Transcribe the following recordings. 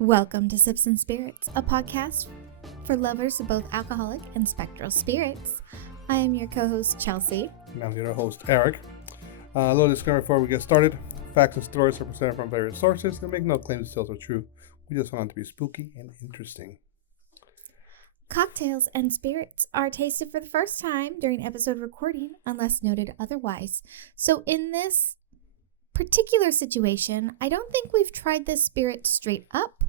Welcome to Sips and Spirits, a podcast for lovers of both alcoholic and spectral spirits. I am your co-host, Chelsea. And I'm your host, Eric. A little disclaimer before we get started. Facts and stories are presented from various sources and make no claims to tell are true. We just want them to be spooky and interesting. Cocktails and spirits are tasted for the first time during episode recording unless noted otherwise. So in this particular situation, I don't think we've tried this spirit straight up.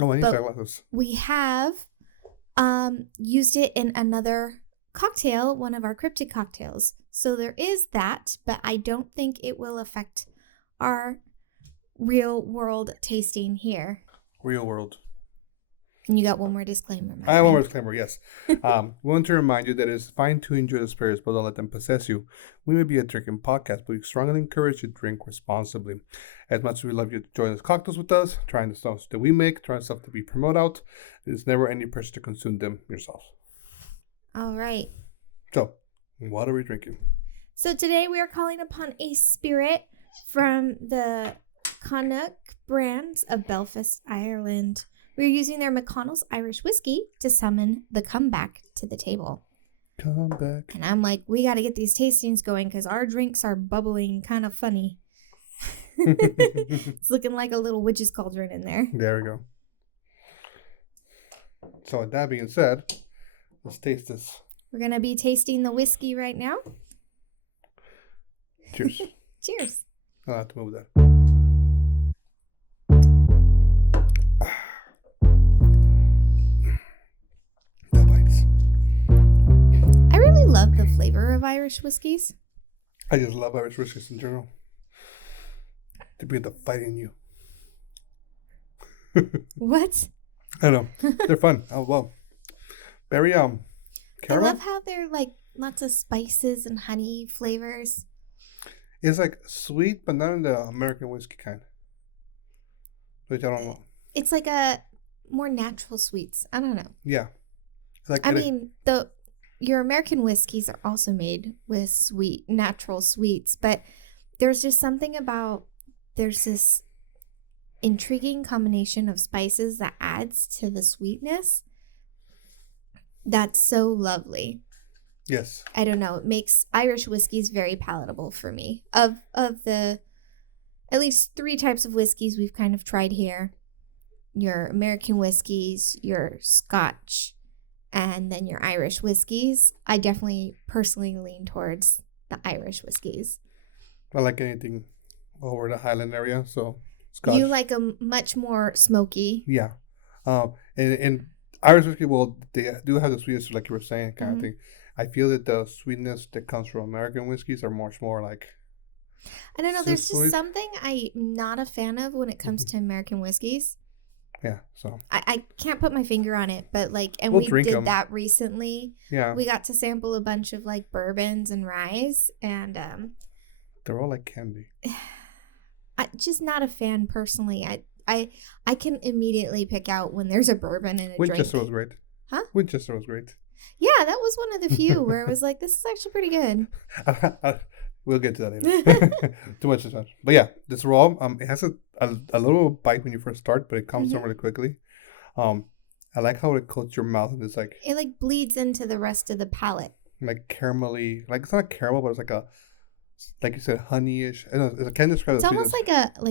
Oh, I need to talk about this. We have used it in another cocktail, one of our cryptid cocktails. So there is that, but I don't think it will affect our real world tasting here. Real world. And you got one more disclaimer, I have one more disclaimer, yes. We want to remind you that it is fine to enjoy the spirits, but don't let them possess you. We may be a drinking podcast, but we strongly encourage you to drink responsibly. As much as we love you to join us cocktails with us, trying the stuff that we make, trying stuff that we promote out, there's never any pressure to consume them yourself. All right. So, what are we drinking? So today we are calling upon a spirit from the Connacht brand of Belfast, Ireland. We're using their McConnell's Irish Whiskey to summon the comeback to the table. Come back. And I'm like, we got to get these tastings going because our drinks are bubbling kind of funny. It's looking like a little witch's cauldron in there. There we go. So with that being said, let's taste this. We're going to be tasting the whiskey right now. Cheers. Cheers. I'll have to move that. That bites. I really love the flavor of Irish whiskeys. I just love Irish whiskeys in general. To bring the fight in you. What? I know. They're fun. Oh, well. Very, caramel. I love how they're like lots of spices and honey flavors. It's like sweet, but not in the American whiskey kind. Which I don't know. It's like a more natural sweets. I don't know. Yeah. Like Your American whiskeys are also made with sweet, natural sweets, but there's just something about, there's this intriguing combination of spices that adds to the sweetness. That's so lovely. Yes. I don't know. It makes Irish whiskeys very palatable for me. Of the at least 3 types of whiskeys we've kind of tried here, your American whiskeys, your Scotch, and then your Irish whiskeys, I definitely personally lean towards the Irish whiskeys. I like anything over the Highland area, so Scotch. You like a much more smoky. Yeah. And Irish whiskey, well, they do have the sweetness, like you were saying, kind of thing. I feel that the sweetness that comes from American whiskeys are much more like... I don't know. There's just something I'm not a fan of when it comes to American whiskeys. Yeah, so... I can't put my finger on it, but like... And we'll we did them. that recently. Yeah. We got to sample a bunch of like bourbons and ryes, and... They're all like candy. I'm just not a fan personally. I can immediately pick out when there's a bourbon in a Winchester drink. was great. Huh? Winchester was great. Yeah, that was one of the few where it was like, this is actually pretty good. We'll get to that later. Too much. But yeah, this raw, it has a little bite when you first start, but it comes on really quickly. I like how it coats your mouth and it's like... It like bleeds into the rest of the palate. Like caramelly, like it's not caramel, but it's like like you said, honey-ish. I don't know, I can't describe it. It's almost like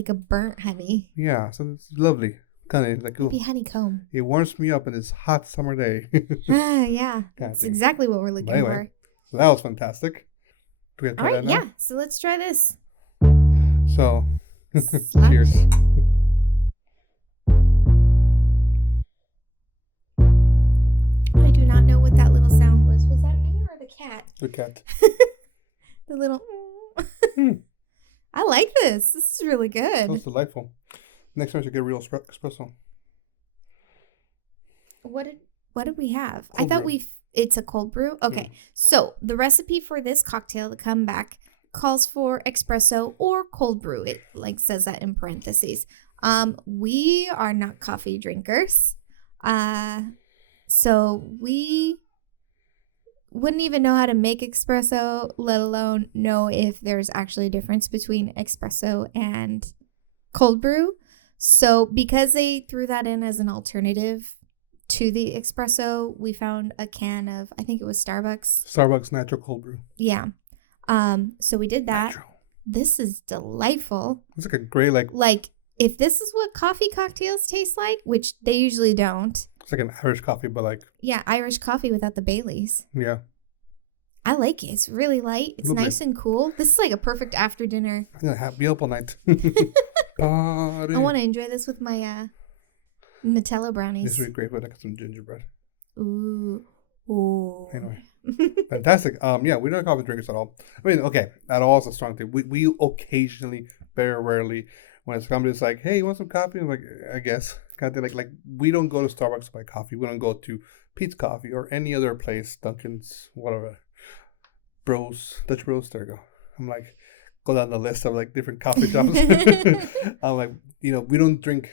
a burnt honey. Yeah, so it's lovely. Kind of like, ooh, maybe honeycomb. It warms me up in this hot summer day. Yeah, that's exactly what we're looking for. So that was fantastic. Do we have to try that now? Yeah, so let's try this. So, cheers. I do not know what that little sound was. Was that me or the cat? The cat. The little... I like this. This is really good. That's delightful. Next time we should get a real espresso. What did we have? Cold I thought brew. It's a cold brew. Okay. So the recipe for this cocktail, the comeback, calls for espresso or cold brew. It like says that in parentheses. We are not coffee drinkers. So we wouldn't even know how to make espresso, let alone know if there's actually a difference between espresso and cold brew. So because they threw that in as an alternative to the espresso, we found a can of, I think it was Starbucks natural cold brew. Yeah. So we did that. Natural. This is delightful. It's like a great like if this is what coffee cocktails taste like, which they usually don't. It's like an Irish coffee, but like Irish coffee without the Baileys. Yeah. I like it. It's really light. It's nice and cool. This is like a perfect after dinner. I'm gonna be up all night. I want to enjoy this with my Nutella brownies. This would be great with like some gingerbread. Ooh. Anyway. Fantastic. Yeah, we're not coffee drinkers at all. I mean, okay, at all is a strong thing. We occasionally, very rarely, when somebody's like, "Hey, you want some coffee?" I'm like, "I guess." Kind of thing. Like we don't go to Starbucks to buy coffee. We don't go to Pete's Coffee or any other place, Dunkin's, whatever. Dutch Bros. There you go. I'm like, go down the list of like different coffee shops. I'm like, we don't drink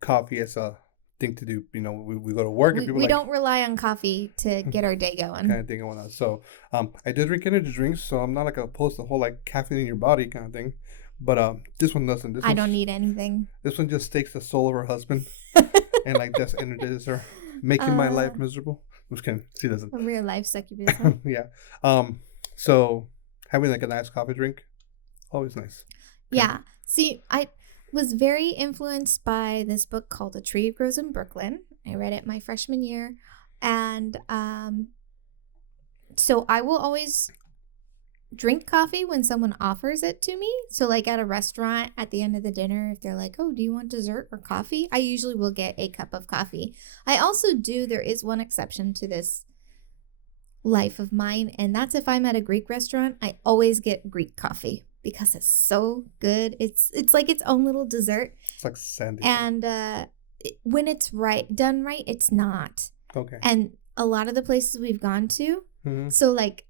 coffee as a thing to do. We go to work and people we don't rely on coffee to get our day going. Kind of thing going on. So I do drink energy drinks, so I'm not like opposed to the whole like caffeine in your body kind of thing. But this one doesn't. I don't need anything. This one just takes the soul of her husband and like just energizes her, making my life miserable. I'm just kidding. She doesn't. A real life succubus. Huh? Yeah. So having like a nice coffee drink, always nice. Yeah. See, I was very influenced by this book called A Tree Grows in Brooklyn. I read it my freshman year. And so I will always drink coffee when someone offers it to me. So like at a restaurant at the end of the dinner, if they're like, "Oh, do you want dessert or coffee?" I usually will get a cup of coffee. I also do, there is one exception to this life of mine, and that's if I'm at a Greek restaurant, I always get Greek coffee because it's so good. It's like its own little dessert. It's like sandy. And when it's done right, it's not. Okay. And a lot of the places we've gone to, so like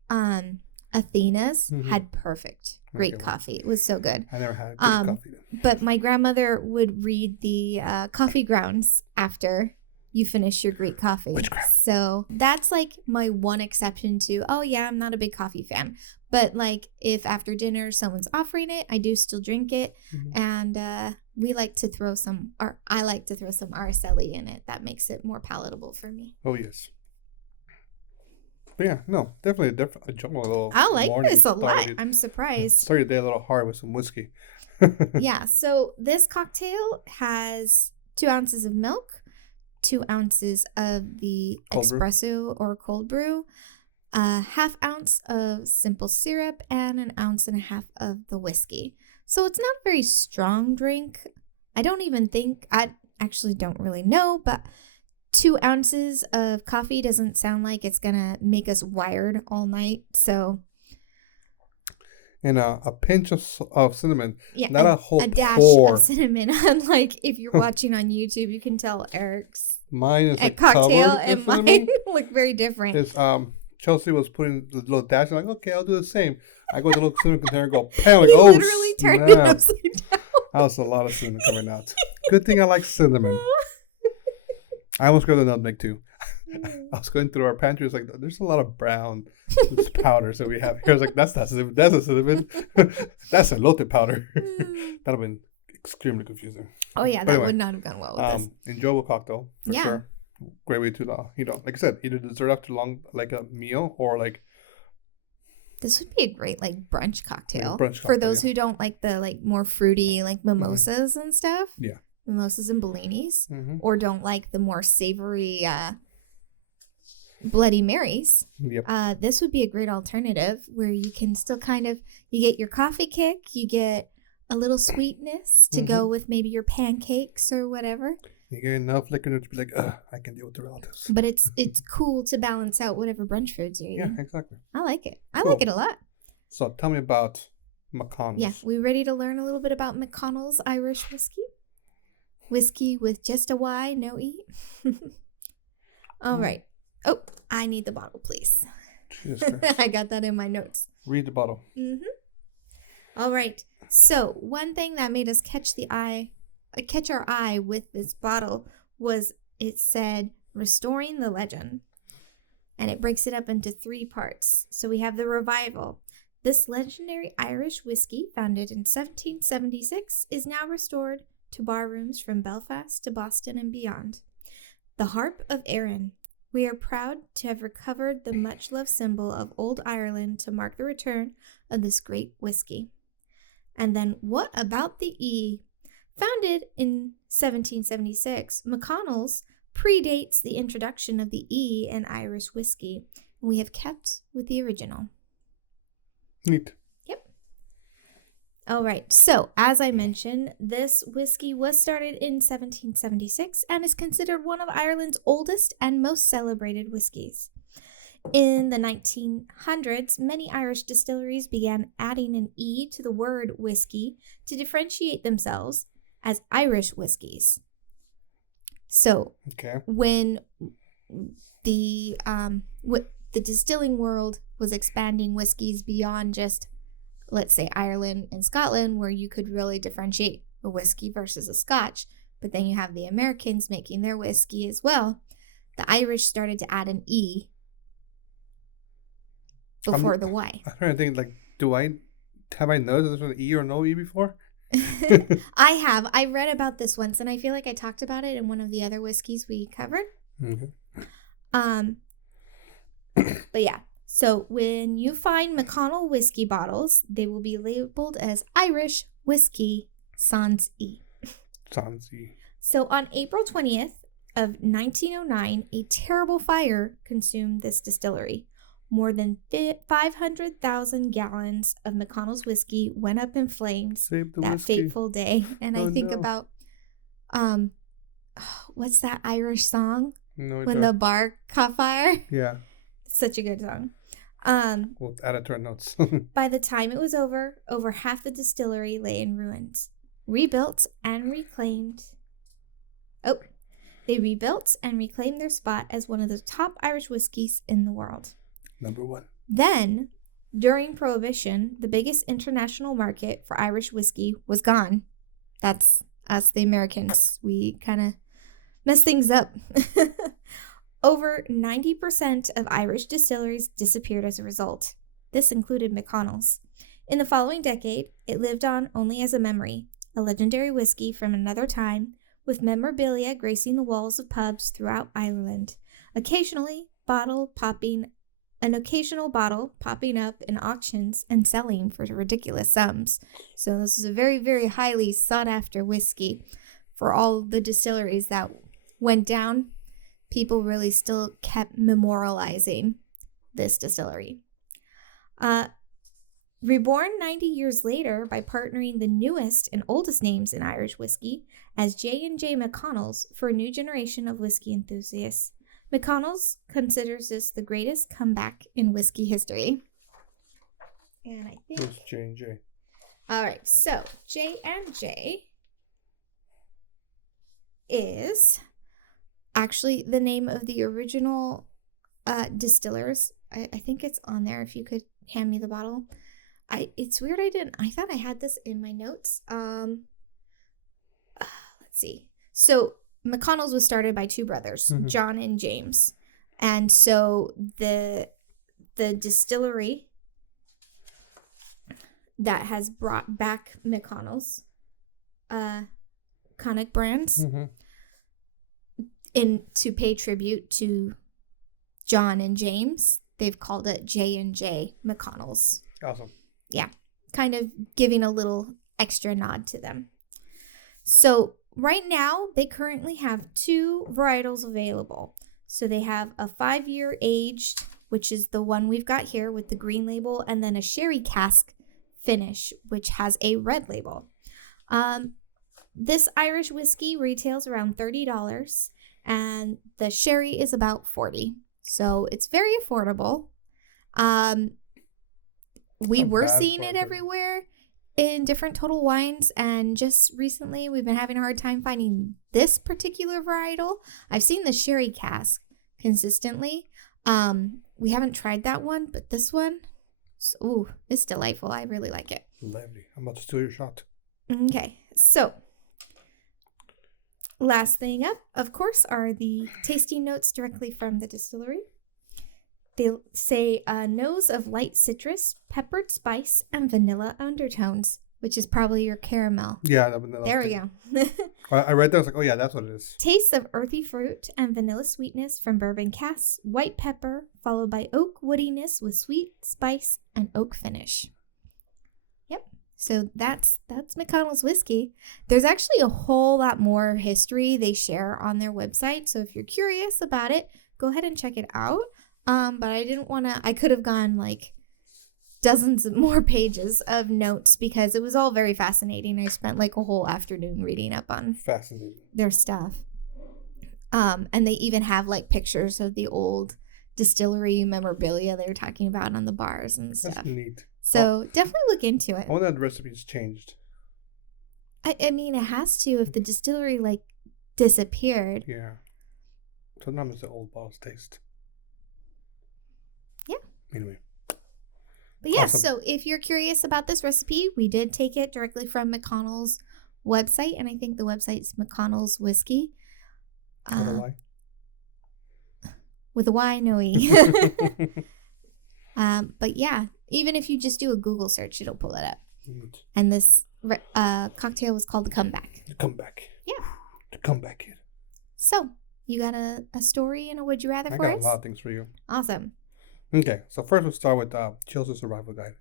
Athena's had perfect Greek coffee. It was so good. I never had Greek coffee. But my grandmother would read the coffee grounds after you finish your Greek coffee. Witchcraft. So that's like my one exception to, oh yeah, I'm not a big coffee fan. But like if after dinner someone's offering it, I do still drink it. And we like to throw some, or I like to throw some Araceli in it. That makes it more palatable for me. Oh, yes. But yeah, no, definitely a little. I like this a lot. I'm surprised. Start your day a little hard with some whiskey. Yeah, so this cocktail has 2 ounces of milk, 2 ounces of the espresso or cold brew, a half ounce of simple syrup, and 1.5 ounces of the whiskey. So it's not a very strong drink. I actually don't really know, but 2 ounces of coffee doesn't sound like it's gonna make us wired all night. So, and a pinch of cinnamon. Yeah, not a whole dash pour. of cinnamon. Unlike if you're watching on YouTube, you can tell Eric's mine is a like cocktail covered and in mine cinnamon. look very different. It's, Chelsea was putting the little dash. I'm like, okay, I'll do the same. I go to the little cinnamon container and go, bam, like, He oh, literally turned it upside down. That was a lot of cinnamon coming out. Good thing I like cinnamon. I almost grabbed the nutmeg too. I was going through our pantry. It's like, there's a lot of brown powders that we have here. I was like, that's not cinnamon. That's a cinnamon. That's elote powder. That would have been extremely confusing. Oh, yeah. That would not have gone well with this. Enjoyable cocktail, for sure. Great way to, like I said, either dessert after like a meal or like. This would be a great like brunch cocktail. For those who don't like the like more fruity like mimosas and stuff. Yeah. Mimosas and Bellinis, or don't like the more savory Bloody Marys. Yep. This would be a great alternative where you can still you get your coffee kick, you get a little sweetness to go with maybe your pancakes or whatever. You get enough liquor to be like, I can deal with the relatives. But it's cool to balance out whatever brunch foods you're eating. Yeah, exactly. I like it. I like it a lot. So tell me about McConnell's. Yeah, we ready to learn a little bit about McConnell's Irish whiskey? Whiskey with just a Y, no E. All right. Oh, I need the bottle, please. Jesus Christ. I got that in my notes. Read the bottle. All right. So one thing that made us catch our eye with this bottle was it said restoring the legend. And it breaks it up into 3 parts. So we have the revival. This legendary Irish whiskey, founded in 1776, is now restored to barrooms from Belfast to Boston and beyond. The Harp of Erin. We are proud to have recovered the much-loved symbol of Old Ireland to mark the return of this great whiskey. And then what about the E? Founded in 1776, McConnell's predates the introduction of the E in Irish whiskey, and we have kept with the original. Neat. Yep. All right, so as I mentioned, this whiskey was started in 1776 and is considered one of Ireland's oldest and most celebrated whiskeys. In the 1900s, many Irish distilleries began adding an E to the word whiskey to differentiate themselves as Irish whiskeys. So, when the distilling world was expanding whiskeys beyond just, let's say, Ireland and Scotland, where you could really differentiate a whiskey versus a Scotch, but then you have the Americans making their whiskey as well, the Irish started to add an E before the Y. I'm trying to think, like, have I noticed this was an E or no E before? I have. I read about this once, and I feel like I talked about it in one of the other whiskeys we covered. Mm-hmm. But yeah, so when you find McConnell whiskey bottles, they will be labeled as Irish whiskey sans E. Sans E. So on April 20th of 1909, a terrible fire consumed this distillery. More than 500,000 gallons of McConnell's whiskey went up in flames that fateful day. And I think about, what's that Irish song? No, when the bar caught fire? Yeah. Such a good song. We'll add it to our notes. By the time it was over half the distillery lay in ruins. Rebuilt and reclaimed. They rebuilt and reclaimed their spot as one of the top Irish whiskeys in the world. Number one. Then, during Prohibition, the biggest international market for Irish whiskey was gone. That's us, the Americans. We kind of messed things up. Over 90% of Irish distilleries disappeared as a result. This included McConnell's. In the following decade, it lived on only as a memory, a legendary whiskey from another time, with memorabilia gracing the walls of pubs throughout Ireland. An occasional bottle popping up in auctions and selling for ridiculous sums. So this is a very, very highly sought after whiskey for all the distilleries that went down. People really still kept memorializing this distillery. Reborn 90 years later by partnering the newest and oldest names in Irish whiskey as J&J McConnell's for a new generation of whiskey enthusiasts. McConnell's considers this the greatest comeback in whiskey history. And I think it's J&J. All right, so J&J is actually the name of the original distillers. I think it's on there. If you could hand me the bottle. It's weird I thought I had this in my notes. Let's see. So McConnell's was started by two brothers, John and James. And so the distillery that has brought back McConnell's iconic brands to pay tribute to John and James, they've called it J&J McConnell's. Awesome. Yeah, kind of giving a little extra nod to them. So right now, they currently have two varietals available. So they have a 5-year aged, which is the one we've got here with the green label, and then a sherry cask finish, which has a red label. This Irish whiskey retails around $30, and the sherry is about $40. So it's very affordable. We were seeing it everywhere in different Total Wines, and just recently we've been having a hard time finding this particular varietal. I've seen the sherry cask consistently. We haven't tried that one, but this one, it's delightful. I really like it. Lovely. I'm about to steal your shot. Okay, so last thing up, of course, are the tasting notes directly from the distillery. They say a nose of light citrus, peppered spice, and vanilla undertones. which is probably your caramel. Yeah, the vanilla. There we go. I read that. I was like, oh yeah, that's what it is. Tastes of earthy fruit and vanilla sweetness from bourbon casks, white pepper, followed by oak woodiness with sweet spice and oak finish. Yep. So that's McConnell's whiskey. There's actually a whole lot more history they share on their website. So if you're curious about it, go ahead and check it out. But I didn't want to. I could have gone like dozens of more pages of notes because it was all very fascinating. I spent like a whole afternoon reading up on their stuff. And they even have like pictures of the old distillery memorabilia they were talking about on the bars and stuff. That's neat. So definitely look into it. I wonder if the recipe's changed. I mean, it has to if the distillery like disappeared. Yeah. Sometimes it's the old bottles taste. Yeah. Anyway. But yeah, Awesome. So if you're curious about this recipe, we did take it directly from McConnell's website, and I think the website's McConnell's Whiskey. With a Y? With a Y, no E. But yeah, even if you just do a Google search, it'll pull it up. And this cocktail was called the Comeback. The Comeback. Yeah. The Comeback Kid. So, you got a story and a would you rather for us? I got a lot of things for you. Awesome. Okay, so first we'll start with Chill's Survival Guide.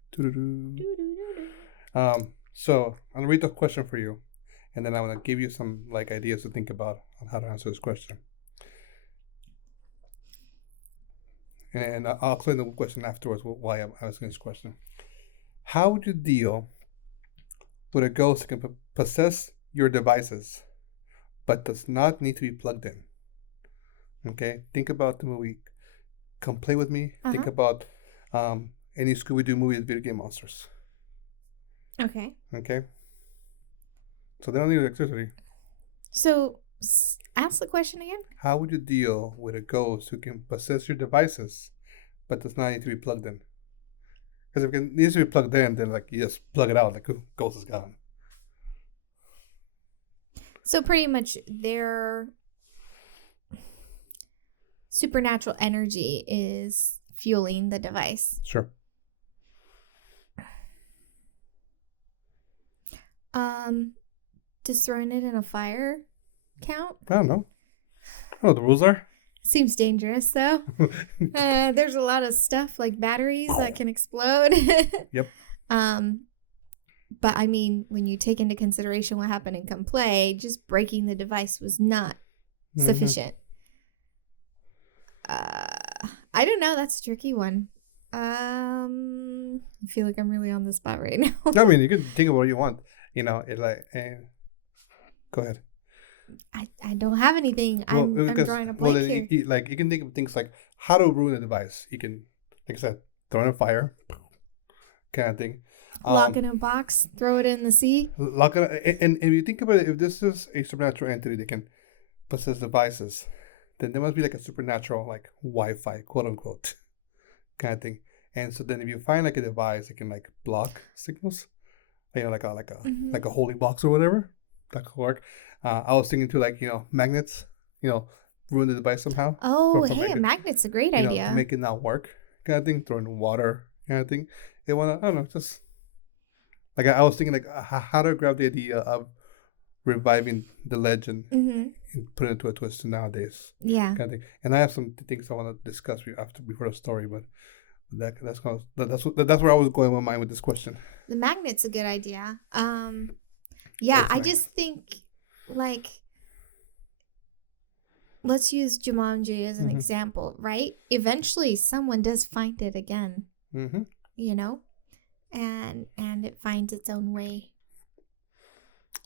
So I'm gonna read the question for you, and then I'm gonna give you some like ideas to think about on how to answer this question. And I'll explain the question afterwards why I'm asking this question. How would you deal with a ghost that can possess your devices, but does not need to be plugged in? Okay, think about the movie Come Play With Me. Think about any Scooby-Doo movie with video game monsters. Okay. Okay. So they don't need electricity. So ask the question again. How would you deal with a ghost who can possess your devices, but does not need to be plugged in? Because if it needs to be plugged in, then like you just plug it out, like ghost is gone. So pretty much their supernatural energy is fueling the device. Sure. Does throwing it in a fire count? I don't know. I don't know what the rules are. Seems dangerous though. There's a lot of stuff like batteries that can explode. Yep. But I mean, when you take into consideration what happened in Come Play, just breaking the device was not sufficient. I don't know. That's a tricky one. I feel like I'm really on the spot right now. I mean, you can think of what you want. You know, it like. Go ahead. I don't have anything. I'm drawing a blank here. You can think of things like how to ruin a device. You can, like I said, throw it in a fire, kind of thing. Lock it in a box, throw it in the sea. Lock it, and if you think about it, if this is a supernatural entity that can possess devices, then there must be like a supernatural like Wi-Fi, quote unquote, kind of thing. And so then if you find like a device that can like block signals, you know, like a holy box or whatever, that could work. I was thinking too, like, you know, magnets, you know, ruin the device somehow. Oh, hey, a magnet's a great idea. To make it not work, kind of thing. Throw in water, kind of thing. They want to, I don't know, just like I was thinking, like how to grab the idea of reviving the legend and put it into a twist nowadays. Yeah. Kind of thing. And I have some things I want to discuss with you before the story, but that's where I was going with my mind with this question. The magnet's a good idea. Yeah, I just think like let's use Jumanji as an example, right? Eventually someone does find it again. You know? And it finds its own way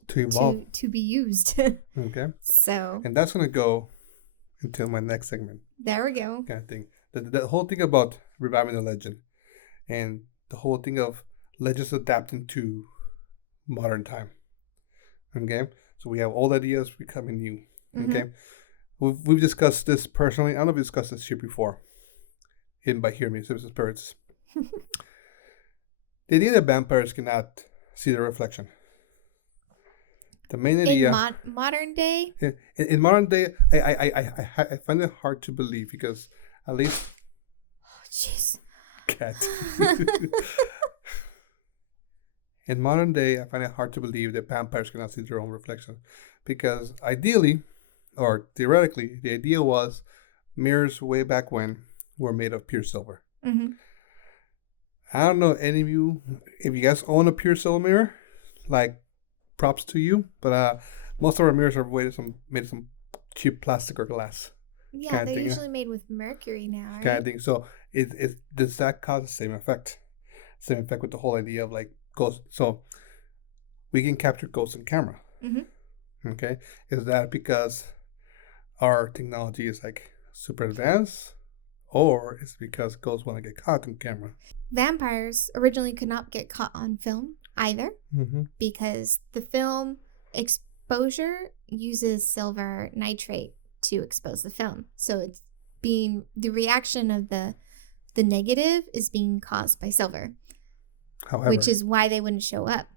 to evolve, to be used. Okay. So. And that's gonna go into my next segment. There we go. Kind of thing. The whole thing about reviving the legend, and the whole thing of legends adapting to modern time. Okay. So we have old ideas becoming new. Okay. We've discussed this personally. I don't know if we discussed this here before. Hidden by Hear Me, Sips and Spirits. The idea that vampires cannot see their reflection. The main idea in modern day. In modern day, I find it hard to believe because at least. Oh, jeez. Cat. In modern day, I find it hard to believe that vampires cannot see their own reflection, because ideally, or theoretically, the idea was mirrors way back when were made of pure silver. Mm-hmm. I don't know any of you, if you guys own a pure silver mirror, like, props to you, but most of our mirrors are made of some cheap plastic or glass. Yeah, Kind of they're thing, usually made with mercury now, kind of right? thing. So it does that cause the same effect? Same effect with the whole idea of like ghosts. So we can capture ghosts on camera. Mm-hmm. Okay, is that because our technology is like super advanced, or is it because ghosts want to get caught on camera? Vampires originally could not get caught on film either Mm-hmm. because the film exposure uses silver nitrate to expose the film. So it's being the reaction of the negative is being caused by silver, However, which is why they wouldn't show up.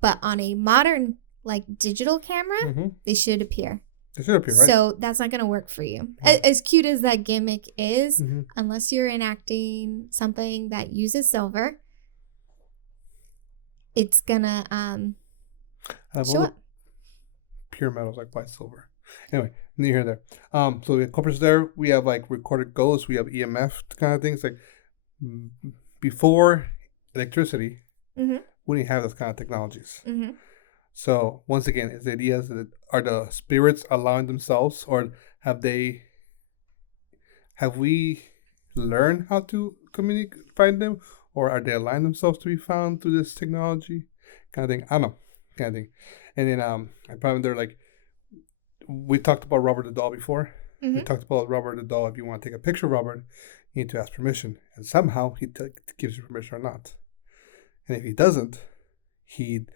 But on a modern like digital camera, mm-hmm. they should appear. They should appear, right? So that's not going to work for you. Mm-hmm. As cute as that gimmick is, Mm-hmm. unless you're enacting something that uses silver, it's gonna show up. Pure metals like white silver. Anyway, near here there. So we have corpus there. We have like recorded ghosts. We have EMF kind of things. Like before electricity, Mm-hmm. we didn't have those kind of technologies. Mm-hmm. So once again, is the idea that are the spirits allowing themselves, or have we learned how to find them, or are they allowing themselves to be found through this technology? Kind of thing. I don't know. Kind of thing. And then I probably they're like, we talked about Robert the doll before. Mm-hmm. We talked about Robert the doll. If you want to take a picture of Robert, you need to ask permission, and somehow he gives you permission or not. And if he doesn't, he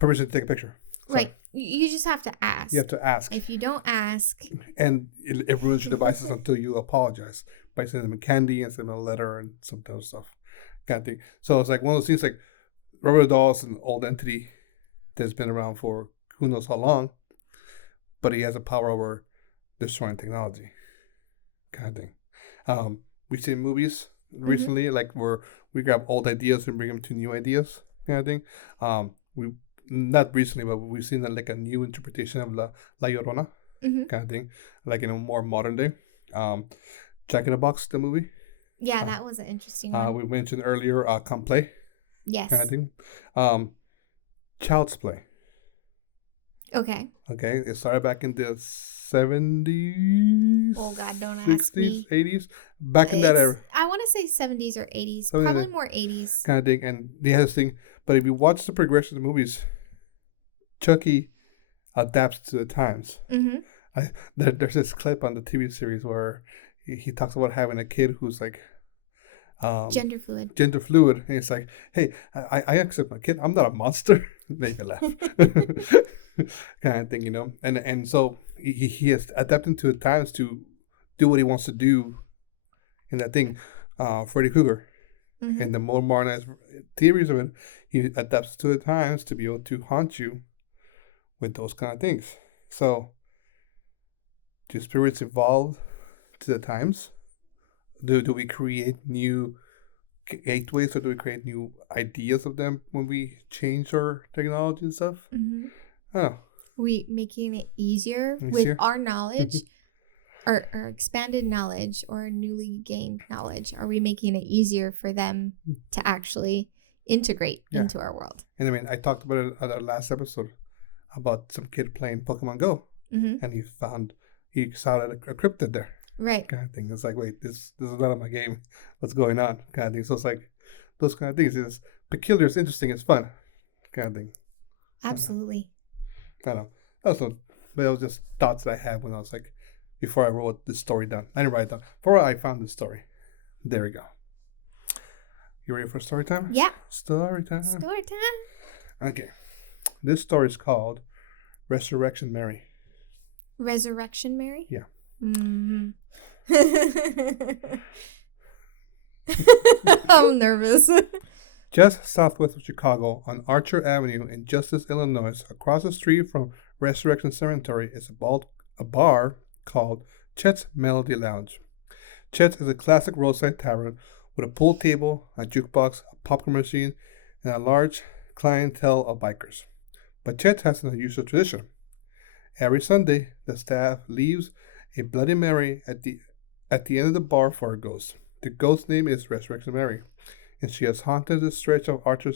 permission to take a picture. Sorry. Right. You just have to ask. You have to ask. If you don't ask, and it ruins your devices until you apologize by sending them candy and sending them a letter and some other stuff. Kind of thing. So it's like one of those things like Robert the doll is an old entity that's been around for who knows how long, but he has a power over destroying technology. Kind of thing. We've seen movies recently, like where we grab old ideas and bring them to new ideas. Kind of thing. We not recently, but we've seen like a new interpretation of La Llorona. Mm-hmm. Kind of thing, like in a more modern day. Jack in the Box, the movie. Yeah, that was an interesting one. We mentioned earlier, Come Play. Yes. Kind of thing. Child's Play. Okay. Okay, it started back in the 70s. Oh God, don't 60s, ask me. 80s, back in that era. I want to say 70s or 80s, Something probably like more 80s. Kind of thing, and they had this thing. But if you watch the progression of the movies, Chucky adapts to the times. Mm-hmm. There's this clip on the TV series where he talks about having a kid who's like Gender fluid. And it's like, hey, I accept my kid. I'm not a monster. Make me laugh. Kind of thing, you know. And so he has adapted to the times to do what he wants to do in that thing. Freddy Krueger. Mm-hmm. And the more modernized theories of it, he adapts to the times to be able to haunt you with those kind of things. So, do spirits evolve to the times? Do we create new gateways, or do we create new ideas of them when we change our technology and stuff? Mm-hmm. I don't know. We making it easier with our knowledge, or expanded knowledge, or newly gained knowledge. Are we making it easier for them to actually integrate into our world? And I mean, I talked about it at our last episode about some kid playing Pokemon Go, and he saw a cryptid there. Right. Kind of thing. It's like, wait, this is not in my game. What's going on? Kind of thing. So it's like those kind of things. It's peculiar. It's interesting. It's fun. Kind of thing. Absolutely. I don't know. But it was just thoughts that I had when I was like, before I wrote this story down. I didn't write it down. Before I found this story. There we go. You ready for story time? Yeah. Story time. Story time. Okay. This story is called Resurrection Mary. Resurrection Mary? Yeah. Mm-hmm. I'm nervous. Just southwest of Chicago, on Archer Avenue in Justice, Illinois, across the street from Resurrection Cemetery, is a bar called Chet's Melody Lounge. Chet's is a classic roadside tavern with a pool table, a jukebox, a popcorn machine, and a large clientele of bikers. But Chet has an unusual tradition. Every Sunday, the staff leaves a Bloody Mary at the end of the bar for a ghost. The ghost's name is Resurrection Mary, and she has haunted the stretch of Archer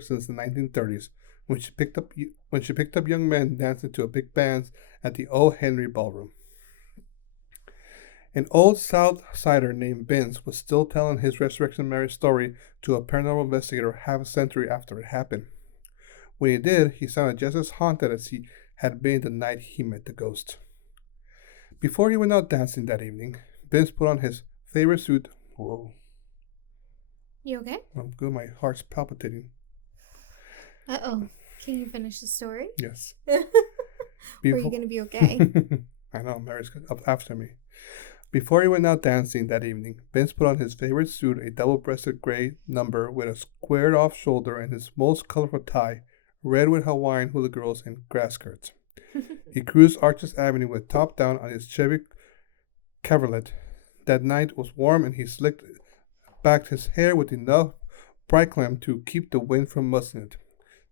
since the 1930s, when she picked up young men dancing to a big band at the O. Henry Ballroom. An old South Sider named Vince was still telling his Resurrection Mary story to a paranormal investigator half a century after it happened. When he did, he sounded just as haunted as he had been the night he met the ghost. Before he went out dancing that evening, Vince put on his favorite suit. Whoa. You okay? I'm good. My heart's palpitating. Uh-oh. Can you finish the story? Yes. Or are you going to be okay? I know. Mary's up after me. Before he went out dancing that evening, Vince put on his favorite suit, a double-breasted gray number with a squared-off shoulder, and his most colorful tie, red with Hawaiian hula girls and grass skirts. He cruised Arches Avenue with top down on his Chevy Chevrolet. That night was warm, and he slicked back his hair with enough bright clamp to keep the wind from mussing it.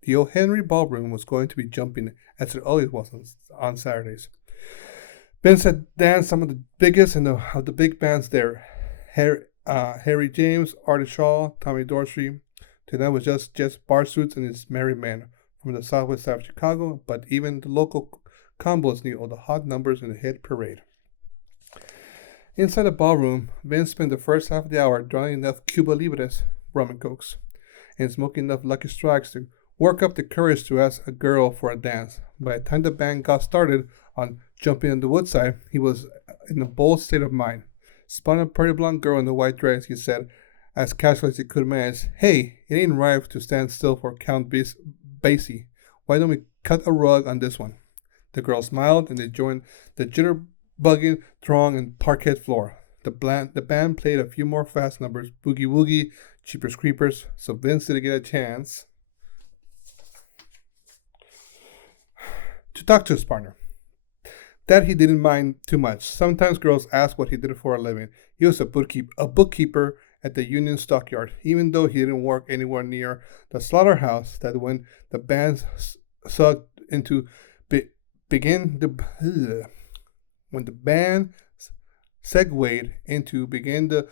The O. Henry Ballroom was going to be jumping, as it always was on Saturdays. Vince had danced some of the biggest of the big bands there. Harry James, Artie Shaw, Tommy Dorsey. Tonight was just bar suits and his merry men from the southwest side of Chicago, but even the local combos knew all the hot numbers in the hit parade. Inside the ballroom, Vince spent the first half of the hour drowning enough Cuba Libres, rum and cokes, and smoking enough Lucky Strikes to work up the courage to ask a girl for a dance. By the time the band got started on Jumping on the Woodside, he was in a bold state of mind. Spotting a pretty blonde girl in a white dress, he said, as casually as he could manage, "Hey, it ain't right to stand still for Count Basie. Why don't we cut a rug on this one?" The girl smiled, and they joined the jitterbugging throng and parquet floor. The band played a few more fast numbers, Boogie Woogie, Cheapers Creepers, so Vince didn't get a chance to talk to his partner. That he didn't mind too much. Sometimes girls asked what he did for a living. He was a bookkeeper at the Union Stockyard, even though he didn't work anywhere near the slaughterhouse. That when the band sucked into when the band segued into begin the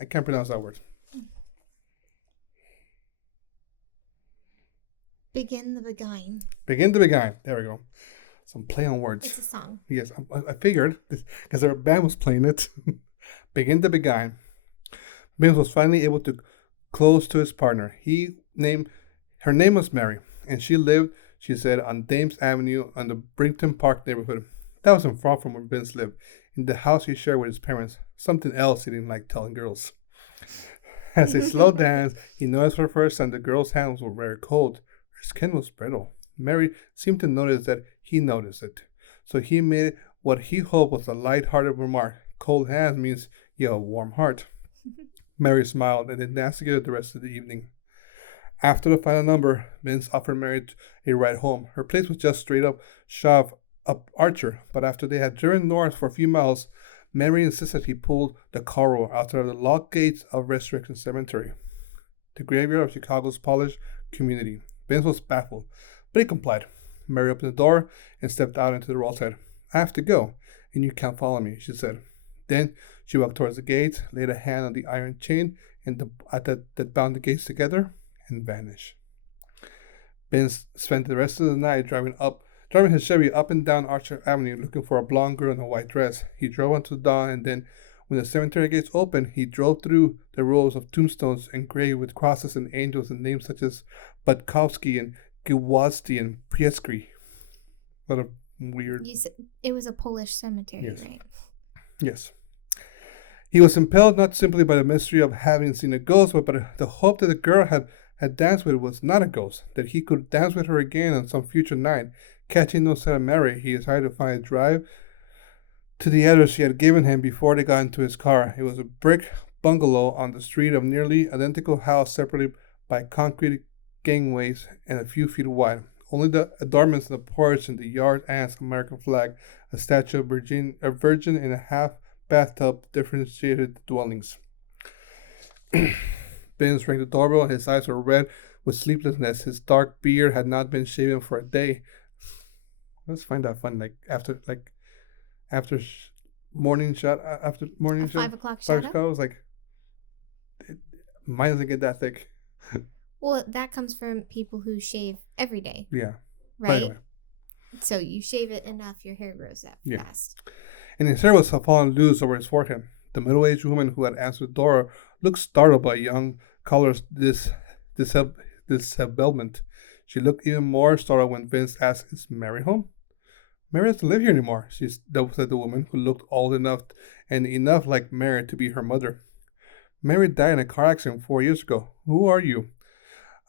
I can't pronounce that word. Begin the Beguine. Begin the Beguine. There we go. Some play on words. It's a song. Yes, I figured, because their band was playing it. Begin the Beguine. Vince was finally able to close to his partner. Her name was Mary, and she lived, she said, on Dames Avenue on the Brinkton Park neighborhood. That wasn't far from where Vince lived, in the house he shared with his parents. Something else he didn't like telling girls. As they slowed danced, he noticed for the first time the girl's hands were very cold. Her skin was brittle. Mary seemed to notice that he noticed it. So he made what he hoped was a light-hearted remark. Cold hands means you have a warm heart. Mary smiled and then danced together the rest of the evening. After the final number, Vince offered Mary a ride home. Her place was just straight up shove up Archer, but after they had driven north for a few miles, Mary insisted he pulled the car over outside the locked gates of Resurrection Cemetery, the graveyard of Chicago's polished community. Vince was baffled, but he complied. Mary opened the door and stepped out into the roadside. "I have to go, and you can't follow me," she said. Then she walked towards the gates, laid a hand on the iron chain that bound the gates together, and vanished. Vince spent the rest of the night driving his Chevy up and down Archer Avenue looking for a blonde girl in a white dress. He drove until dawn, and then, when the cemetery gates opened, he drove through the rows of tombstones engraved with crosses and angels and names such as Butkowski and Gwiazdi and Priesky. A lot of weird... You said it was a Polish cemetery, Yes. right? Yes. He was impelled not simply by the mystery of having seen a ghost, but by the hope that the girl had danced with was not a ghost, that he could dance with her again on some future night. Catching no sight of Mary, he decided to find a drive to the address she had given him before they got into his car. It was a brick bungalow on the street of nearly identical house separated by concrete gangways and a few feet wide. Only the adornments in the porch and the yard ants American flag, a statue of a virgin in a half bathtub differentiated the dwellings. Vince rang the doorbell. His eyes were red with sleeplessness. His dark beard had not been shaven for a day. Let's find that fun. After morning shot, after morning A shot, 5 o'clock 5 shadow? o'clock, I was like, mine doesn't get that thick. Well, that comes from people who shave every day, Yeah. right? Anyway. So you shave it enough, your hair grows out fast. And his hair was falling loose over his forehead. The middle-aged woman who had answered the door looked startled by young caller's disablement. She looked even more startled when Vince asked, "Is Mary home?" "Mary doesn't live here anymore," said the woman, who looked old enough and enough like Mary to be her mother. "Mary died in a car accident 4 years ago. Who are you?"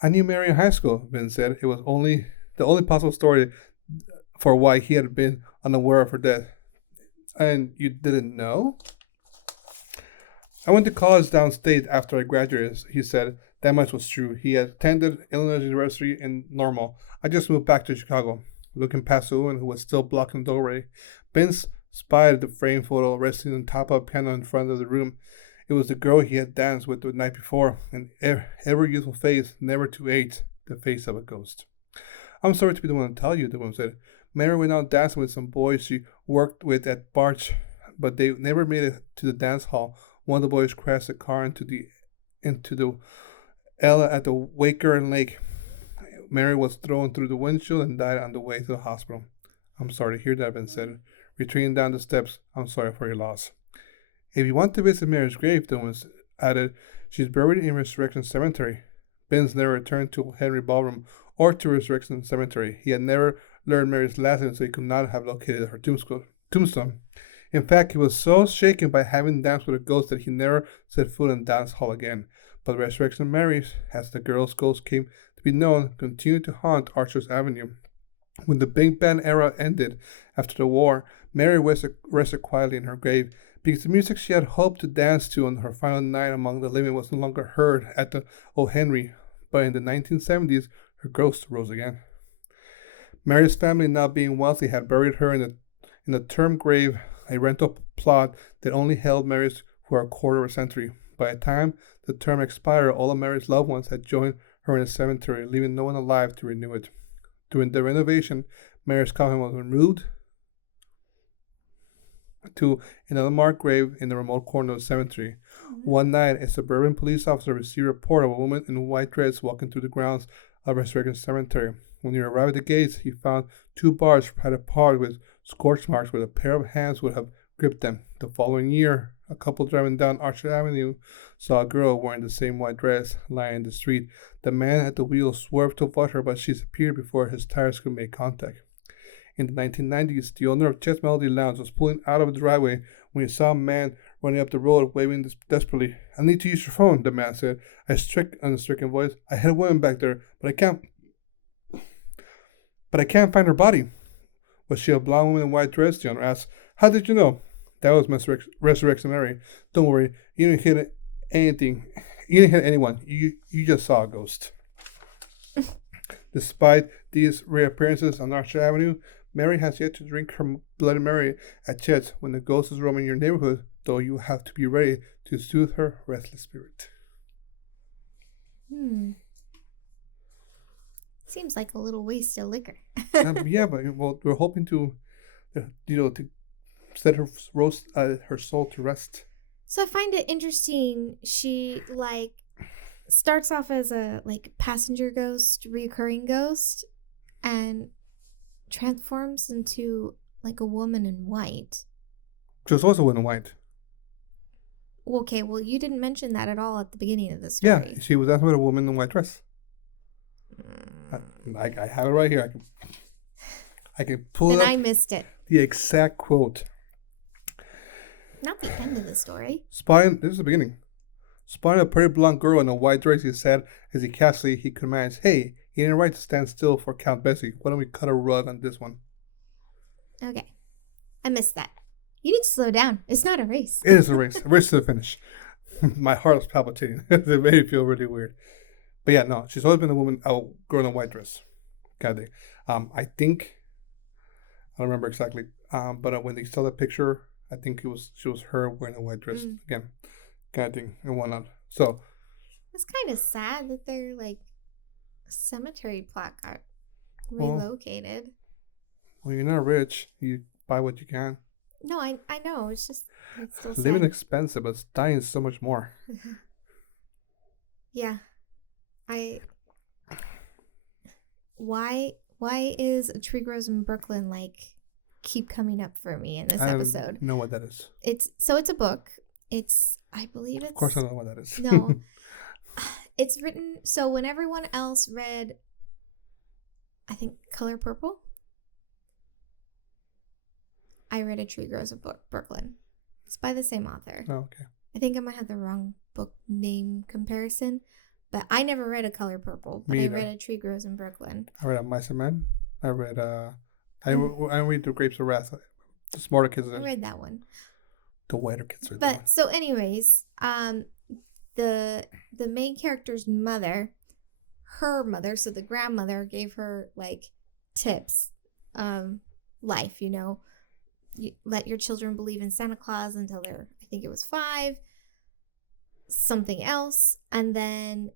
"I knew Mary in high school," Vince said. It was the only possible story for why he had been unaware of her death. "And you didn't know?" "I went to college downstate after I graduated," he said. That much was true. He had attended Illinois University in Normal. "I just moved back to Chicago." Looking past the woman who was still blocking the doorway, Vince spied the framed photo resting on top of a piano in front of the room. It was the girl he had danced with the night before, an ever youthful face, never to age, the face of a ghost. "I'm sorry to be the one to tell you," the woman said. "Mary went out dancing with some boys she worked with at Barch, but they never made it to the dance hall. One of the boys crashed the car into the Ella at the Waker and Lake. Mary was thrown through the windshield and died on the way to the hospital." "I'm sorry to hear that," Ben said, retreating down the steps. "I'm sorry for your loss." "If you want to visit Mary's grave," the woman added, "she's buried in Resurrection Cemetery." Ben's never returned to Henry Ballroom or to Resurrection Cemetery. He had never learned Mary's last name, so he could not have located her tombstone. In fact, he was so shaken by having danced with a ghost that he never set foot in dance hall again. But Resurrection Mary's, as the girl's ghost came to be known, continued to haunt Archer's Avenue. When the big band era ended after the war, Mary rested quietly in her grave, because the music she had hoped to dance to on her final night among the living was no longer heard at the O. Henry. But in the 1970s, her ghost rose again. Mary's family, not being wealthy, had buried her in a term grave, a rental plot that only held Mary's for a quarter of a century. By the time the term expired, all of Mary's loved ones had joined her in the cemetery, leaving no one alive to renew it. During the renovation, Mary's coffin was removed to an unmarked grave in the remote corner of the cemetery. One night, a suburban police officer received a report of a woman in a white dress walking through the grounds of Resurrection Cemetery. When he arrived at the gates, he found two bars spread apart with scorch marks where a pair of hands would have gripped them. The following year, a couple driving down Archer Avenue saw a girl wearing the same white dress lying in the street. The man at the wheel swerved to avoid her, but she disappeared before his tires could make contact. In the 1990s, the owner of Chet's Melody Lounge was pulling out of the driveway when he saw a man running up the road, waving desperately. "I need to use your phone," the man said, a stricken voice. "I had a woman back there, but I can't find her body." "Was she a blonde woman in white dress?" the owner asked. "How did you know?" "That was Resurrection Mary. Don't worry, you didn't hit anything. You didn't hit anyone. You just saw a ghost." Despite these reappearances on Archer Avenue, Mary has yet to drink her Bloody Mary at Chet's. When the ghost is roaming your neighborhood, though, you have to be ready to soothe her restless spirit. Seems like a little waste of liquor. Yeah, but we're hoping to, to set her soul to rest. So I find it interesting. She starts off as a passenger ghost, reoccurring ghost, and transforms into a woman in white. She was also in white. Okay, well, you didn't mention that at all at the beginning of the story. Yeah, she was dancing with a woman in white dress. I have it right here. I can pull it up. And I missed it. The exact quote. Not the end of the story. This is the beginning. Spotting a pretty blonde girl in a white dress, he said, as he casually he commands, "Hey, he didn't right to stand still for Count Bessie. Why don't we cut a rug on this one?" Okay. I missed that. You need to slow down. It's not a race. It is a race. A race to the finish. My heart was palpitating. It made me feel really weird. But yeah, no, she's always been a girl in a white dress. Kind of thing. I think, I don't remember exactly, but when they saw the picture, I think she was her wearing a white dress again, kind of thing, and whatnot. So, It's kind of sad that their like cemetery plot got Well, relocated. Well, you're not rich. You buy what you can. No, I know. It's just it's still Living sad. expensive, but dying is so much more. Yeah, I. Why is A Tree Grows in Brooklyn like keep coming up for me in this I episode? don't know what that is. It's a book. I believe it's. Of course, I don't know what that is. No, it's written. So when everyone else read, I think Color Purple, I read A Tree Grows in Brooklyn. It's by the same author. Oh, okay. I think I might have the wrong book name comparison, but I never read A Color Purple. But I read A Tree Grows in Brooklyn. I read Mice and Men. I read I read The Grapes of Wrath. The smarter kids. I read that one. The whiter kids read that one. But so, anyways, the main character's mother, her mother, so the grandmother gave her like tips, life. You let your children believe in Santa Claus until they're, I think it was 5, something else, and then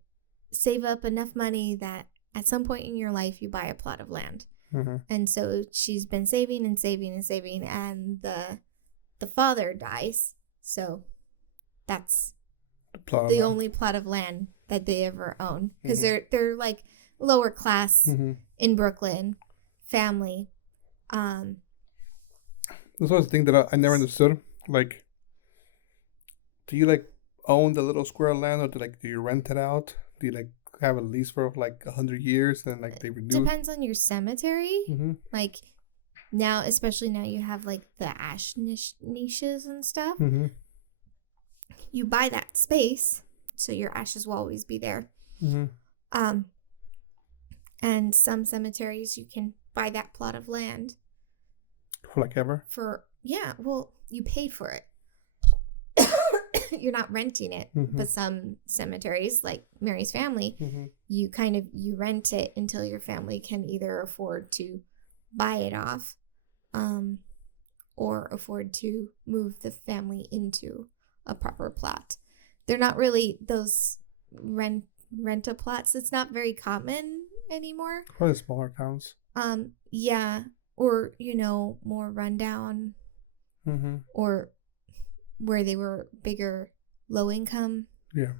save up enough money that at some point in your life you buy a plot of land. Mm-hmm. And so she's been saving and saving and saving, and the father dies. So that's the only plot of land that they ever own, because they're like lower class in Brooklyn family. This was the thing that I never understood. Like, do you like own the little square of land, or do you rent it out? Do you like have a lease for like 100 years, and like they renew? Depends on your cemetery. Like now, especially now, you have like the ash niches and stuff. You buy that space, so your ashes will always be there. And some cemeteries you can buy that plot of land. For like ever? Well, you pay for it. You're not renting it. But some cemeteries, like Mary's family, you rent it until your family can either afford to buy it off, or afford to move the family into a proper plot. They're not really those rent-a plots. It's not very common anymore. Probably smaller towns. Yeah. Or, more rundown, or where they were bigger, low income. Yeah.